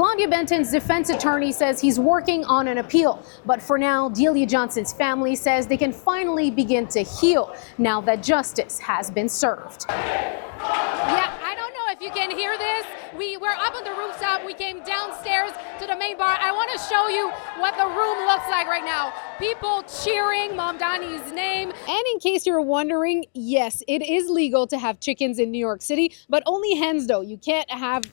Claudia Benton's defense attorney says he's working on an appeal. But for now, Delia Johnson's family says they can finally begin to heal now that justice has been served. Yeah, I don't know if you can hear this. We're up on the rooftop. We came downstairs to the main bar. I want to show you what the room looks like right now. People cheering Mamdani's name. And in case you're wondering, yes, it is legal to have chickens in New York City, but only hens though. You can't have...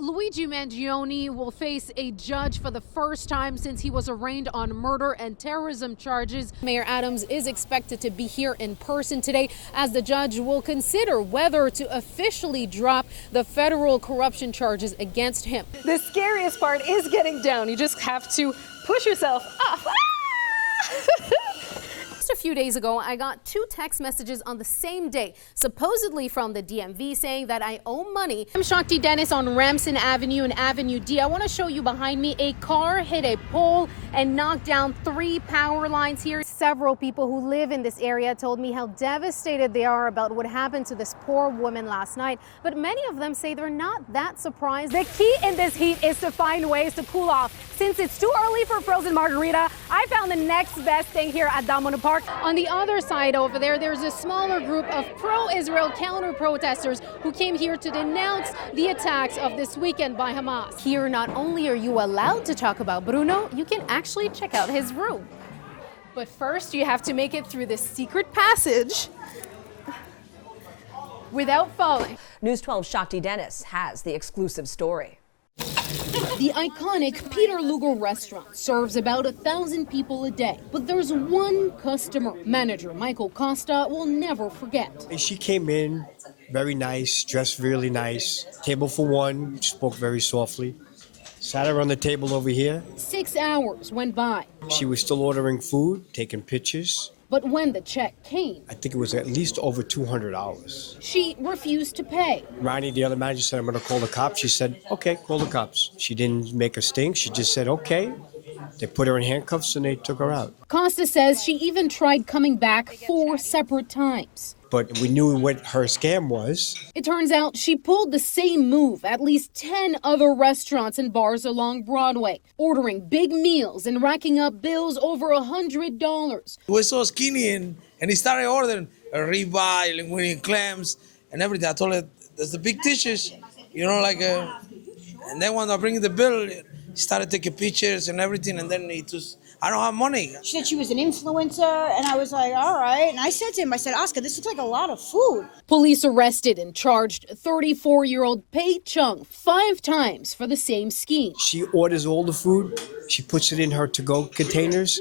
Luigi Mangione will face a judge for the first time since he was arraigned on murder and terrorism charges. Mayor Adams is expected to be here in person today as the judge will consider whether to officially drop the federal corruption charges against him. The scariest part is getting down. You just have to push yourself up. A few days ago, I got 2 text messages on the same day, supposedly from the DMV saying that I owe money. I'm Shakti Denis on Ramson Avenue and Avenue D. I want to show you behind me a car hit a pole and knocked down 3 power lines here. Several people who live in this area told me how devastated they are about what happened to this poor woman last night, but many of them say they're not that surprised. The key in this heat is to find ways to cool off. Since it's too early for frozen margarita, I found the next best thing here at Damono Park. On the other side over there, there's a smaller group of pro-Israel counter-protesters who came here to denounce the attacks of this weekend by Hamas. Here, not only are you allowed to talk about Bruno, you can actually check out his room. But first, you have to make it through this secret passage without falling. News 12's Shakti Denis has the exclusive story. The iconic Peter Luger restaurant serves about 1,000 people a day, but there's one customer manager Michael Costa will never forget. She came in very nice, dressed really nice, table for one, spoke very softly. Sat her on the table over here. 6 hours went by. She was still ordering food, taking pictures. But when the check came, I think it was at least over $200. She refused to pay. Ronnie, the other manager, said, I'm going to call the cops. She said, okay, call the cops. She didn't make a stink. She just said, okay. They put her in handcuffs and they took her out. Costa says she even tried coming back 4 separate times. But we knew what her scam was. It turns out she pulled the same move at least 10 other restaurants and bars along Broadway, ordering big meals and racking up bills over $100. He was so skinny and he started ordering a ribeye, linguine, clams, and everything. I told her, there's the big dishes, you know, like and then when I bring the bill, he started taking pictures and everything, and then he just, I don't have money. She said she was an influencer, and I was like, all right. And I said to him, I said, Oscar, this looks like a lot of food. Police arrested and charged 34-year-old Pei Chung 5 times for the same scheme. She orders all the food. She puts it in her to-go containers.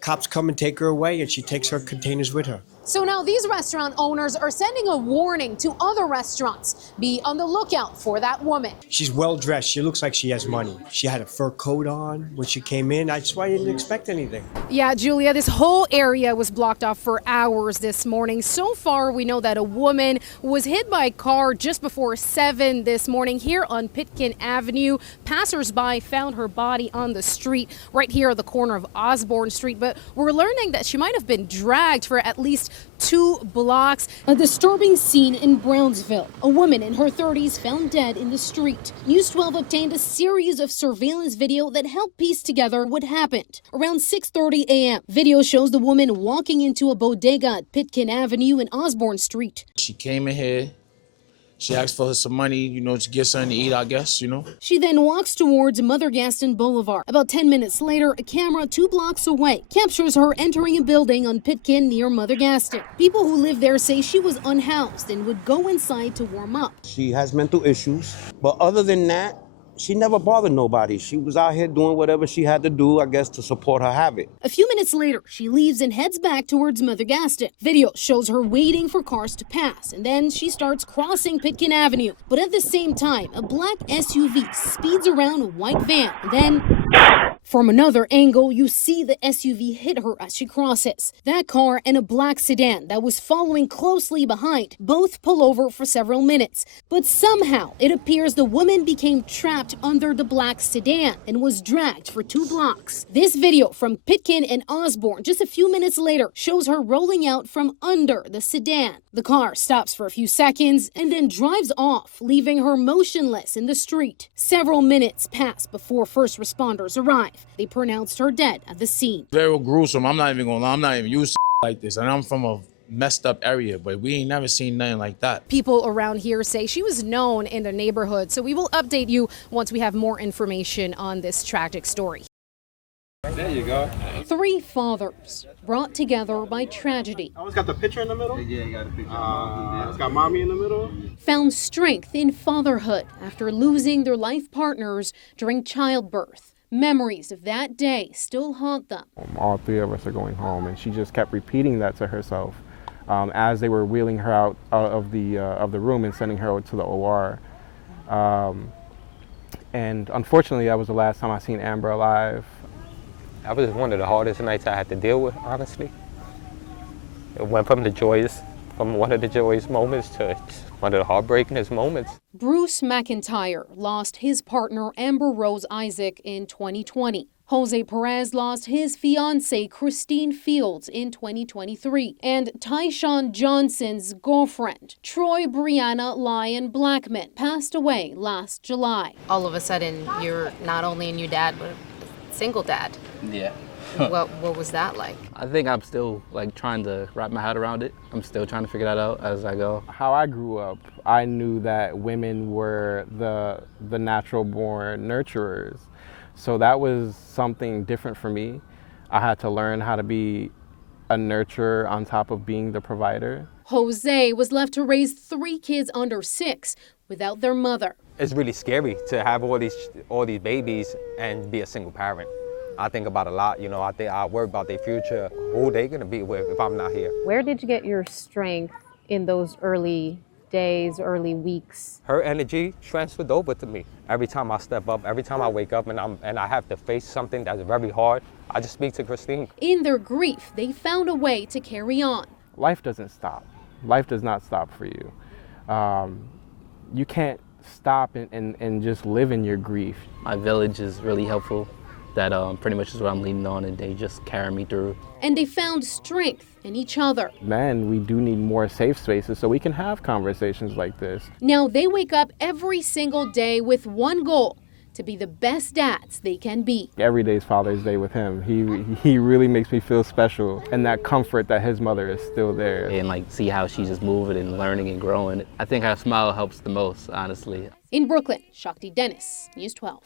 Cops come and take her away, and she takes her containers with her. So now these restaurant owners are sending a warning to other restaurants. Be on the lookout for that woman. She's well-dressed. She looks like she has money. She had a fur coat on when she came in. That's why I didn't expect anything. Yeah, Julia, this whole area was blocked off for hours this morning. So far, we know that a woman was hit by a car just before 7 this morning here on Pitkin Avenue. Passers-by found her body on the street right here at the corner of Osborne Street. But we're learning that she might have been dragged for at least 2 blocks. A disturbing scene in Brownsville. A woman in her 30s found dead in the street. News 12 obtained a series of surveillance video that helped piece together what happened. Around 6:30 a.m., video shows the woman walking into a bodega at Pitkin Avenue and Osborne Street. She came in here. She asked for some money, you know, to get something to eat, I guess, you know. She then walks towards Mother Gaston Boulevard. About 10 minutes later, a camera 2 blocks away captures her entering a building on Pitkin near Mother Gaston. People who live there say she was unhoused and would go inside to warm up. She has mental issues, but other than that, she never bothered nobody. She was out here doing whatever she had to do, I guess, to support her habit. A few minutes later, she leaves and heads back towards Mother Gaston. Video shows her waiting for cars to pass, and then she starts crossing Pitkin Avenue. But at the same time, a black SUV speeds around a white van, and then From another angle, you see the SUV hit her as she crosses. That car and a black sedan that was following closely behind both pull over for several minutes. But somehow, it appears the woman became trapped under the black sedan and was dragged for 2 blocks. This video from Pitkin and Osborne just a few minutes later shows her rolling out from under the sedan. The car stops for a few seconds and then drives off, leaving her motionless in the street. Several minutes pass before first responders arrive. They pronounced her dead at the scene. Very gruesome. I'm not even gonna lie. I'm not even used to like this. And I'm from a messed up area, but we ain't never seen nothing like that. People around here say she was known in the neighborhood, so we will update you once we have more information on this tragic story. There you go. 3 fathers brought together by tragedy. Oh, it's got the picture in the middle? Yeah, you got a picture. It's got mommy in the middle. Found strength in fatherhood after losing their life partners during childbirth. Memories of that day still haunt them. All 3 of us are going home, and she just kept repeating that to herself as they were wheeling her out of the room and sending her to the OR. And unfortunately, that was the last time I seen Amber alive. That was one of the hardest nights I had to deal with, honestly. It went from one of the joyous moments to one of the heartbreakingest moments. Bruce McIntyre lost his partner Amber Rose Isaac in 2020. Jose Perez lost his fiancée Christine Fields in 2023. And Tyshawn Johnson's girlfriend, Troy Brianna Lyon Blackman, passed away last July. All of a sudden, you're not only a new dad, but a single dad. Yeah. What was that like? I think I'm still trying to wrap my head around it. I'm still trying to figure that out as I go. How I grew up, I knew that women were the natural born nurturers. So that was something different for me. I had to learn how to be a nurturer on top of being the provider. Jose was left to raise 3 kids under 6 without their mother. It's really scary to have all these babies and be a single parent. I think about a lot, you know, I worry about their future, who they gonna be with if I'm not here. Where did you get your strength in those early days, early weeks? Her energy transferred over to me. Every time I step up, every time I wake up and I have to face something that's very hard, I just speak to Christine. In their grief, they found a way to carry on. Life doesn't stop. Life does not stop for you. You can't stop and just live in your grief. My village is really helpful. That pretty much is what I'm leaning on, and they just carry me through. And they found strength in each other. Man, we do need more safe spaces so we can have conversations like this. Now they wake up every single day with one goal: to be the best dads they can be. Every day is Father's Day with him. He really makes me feel special, and that comfort that his mother is still there. And see how she's just moving and learning and growing. I think her smile helps the most, honestly. In Brooklyn, Shakti Denis, News 12.